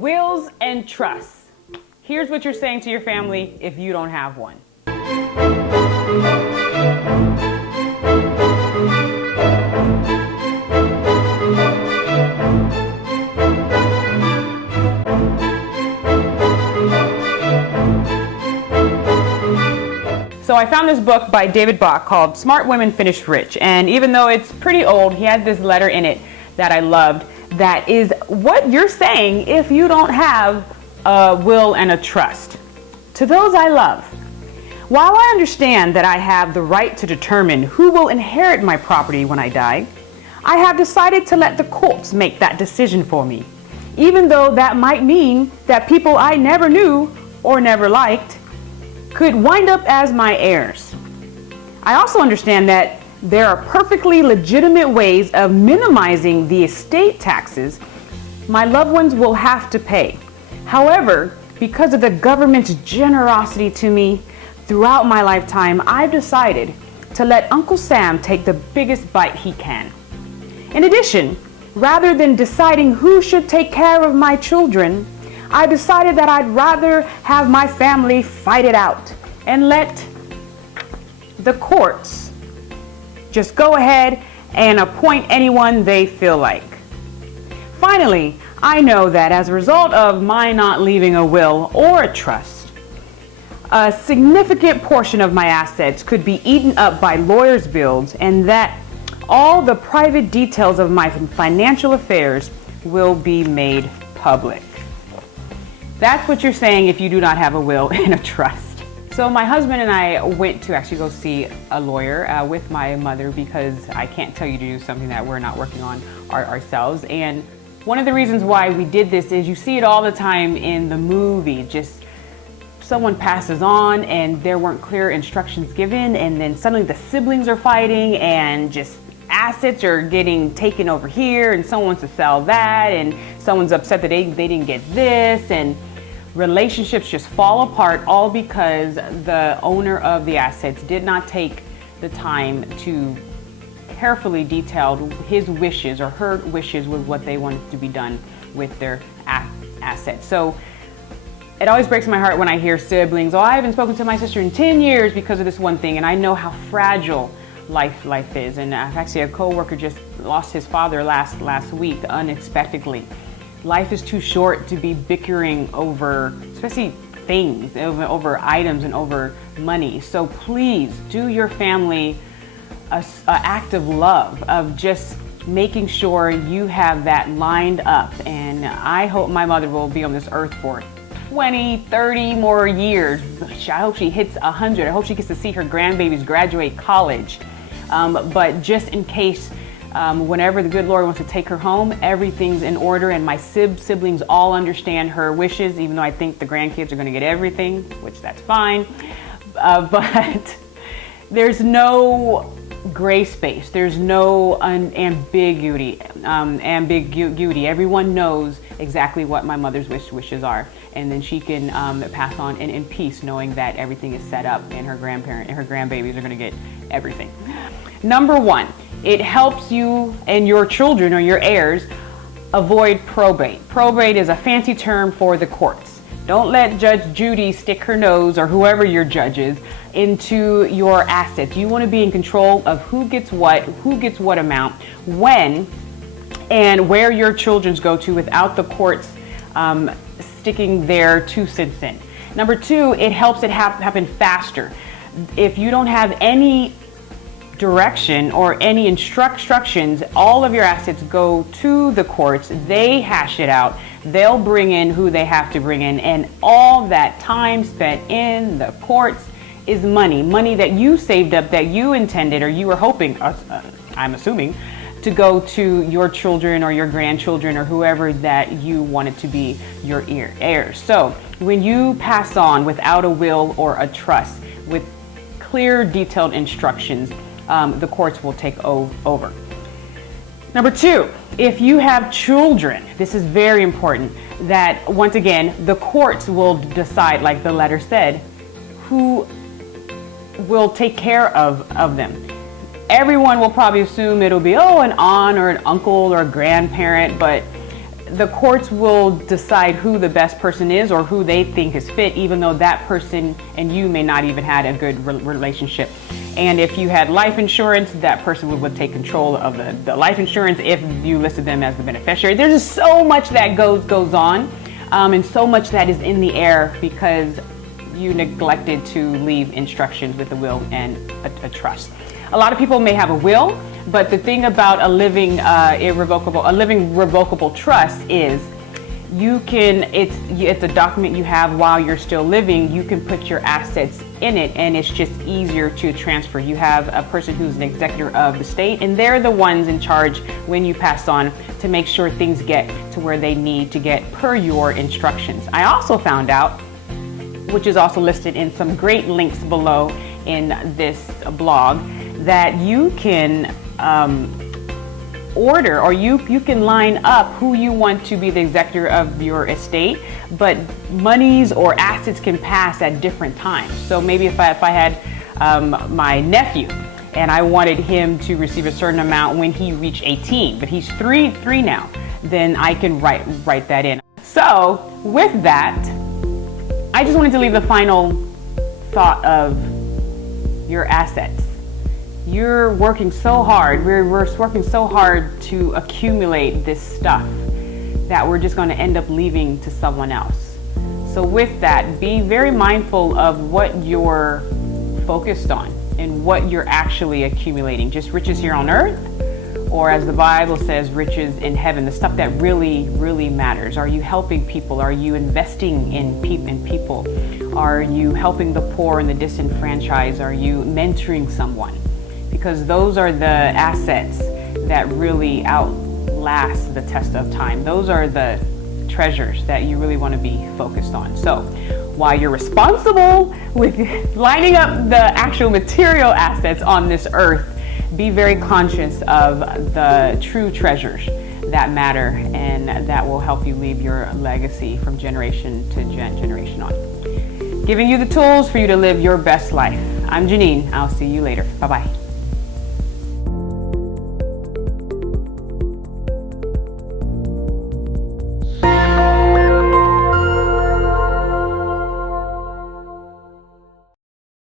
Wills and trusts. Here's what you're saying to your family if you don't have one. So I found this book by David Bach called Smart Women Finish Rich. And even though it's pretty old, he had this letter in it that I loved that is what you're saying if you don't have a will and a trust. To those I love, while I understand that I have the right to determine who will inherit my property when I die, I have decided to let the courts make that decision for me, even though that might mean that people I never knew or never liked could wind up as my heirs. I also understand that there are perfectly legitimate ways of minimizing the estate taxes my loved ones will have to pay. However, because of the government's generosity to me throughout my lifetime, I've decided to let Uncle Sam take the biggest bite he can. In addition, rather than deciding who should take care of my children, I decided that I'd rather have my family fight it out and let the courts just go ahead and appoint anyone they feel like. Finally, I know that as a result of my not leaving a will or a trust, a significant portion of my assets could be eaten up by lawyers' bills, and that all the private details of my financial affairs will be made public. That's what you're saying if you do not have a will and a trust. So my husband and I went to actually go see a lawyer with my mother because I can't tell you to do something that we're not working on ourselves. And one of the reasons why we did this is you see it all the time in the movie. Just someone passes on and there weren't clear instructions given, and then suddenly the siblings are fighting and just assets are getting taken over here, and someone wants to sell that, and someone's upset that they didn't get this, and relationships just fall apart, all because the owner of the assets did not take the time to carefully detail his wishes or her wishes with what they wanted to be done with their assets. So it always breaks my heart when I hear siblings, oh, I haven't spoken to my sister in 10 years because of this one thing, and I know how fragile life is. And actually a coworker just lost his father last week unexpectedly. Life is too short to be bickering over, especially things, over items and over money. So please do your family an act of love, of just making sure you have that lined up. And I hope my mother will be on this earth for 20, 30 more years. I hope she hits 100. I hope she gets to see her grandbabies graduate college. But just in case, whenever the good Lord wants to take her home, everything's in order, and my siblings all understand her wishes, even though I think the grandkids are going to get everything, which that's fine. But there's no gray space. There's no ambiguity. Everyone knows exactly what my mother's wishes are, and then she can pass on in peace, knowing that everything is set up, and her grandbabies are going to get everything. Number one, it helps you and your children or your heirs avoid probate. Probate is a fancy term for the courts. Don't let Judge Judy stick her nose, or whoever your judge is, into your assets. You want to be in control of who gets what amount, when, and where your children's go to without the courts sticking their 2 cents in. Number two, it helps it happen faster. If you don't have any direction or any instructions, all of your assets go to the courts. They hash it out. They'll bring in who they have to bring in, and all that time spent in the courts is money that you saved up, that you intended, or you were hoping, I'm assuming, to go to your children or your grandchildren or whoever that you wanted to be your heirs. So when you pass on without a will or a trust with clear, detailed instructions, the courts will take over. Number two, if you have children, this is very important, that once again, the courts will decide, like the letter said, who will take care of them. Everyone will probably assume it'll be, an aunt or an uncle or a grandparent, but the courts will decide who the best person is or who they think is fit, even though that person and you may not even had a good relationship. And if you had life insurance, that person would take control of the life insurance if you listed them as the beneficiary. There's just so much that goes on, and so much that is in the air because you neglected to leave instructions with a will and a trust. A lot of people may have a will, but the thing about a living revocable trust is it's a document you have while you're still living. You can put your assets in it and it's just easier to transfer. You have a person who's an executor of the state and they're the ones in charge when you pass on to make sure things get to where they need to get per your instructions. I also found out, which is also listed in some great links below in this blog, that you can order or you can line up who you want to be the executor of your estate, but monies or assets can pass at different times. So maybe if I had my nephew and I wanted him to receive a certain amount when he reached 18, but he's three now, then I can write that in. So with that, I just wanted to leave the final thought of your assets. You're working so hard, we're working so hard to accumulate this stuff that we're just going to end up leaving to someone else. So with that, be very mindful of what you're focused on and what you're actually accumulating. Just riches here on earth, or as the Bible says, riches in heaven, the stuff that really, really matters. Are you helping people? Are you investing in people? Are you helping the poor and the disenfranchised? Are you mentoring someone? Because those are the assets that really outlast the test of time. Those are the treasures that you really want to be focused on. So while you're responsible with lining up the actual material assets on this earth, be very conscious of the true treasures that matter and that will help you leave your legacy from generation to generation on. Giving you the tools for you to live your best life. I'm Janine. I'll see you later. Bye-bye.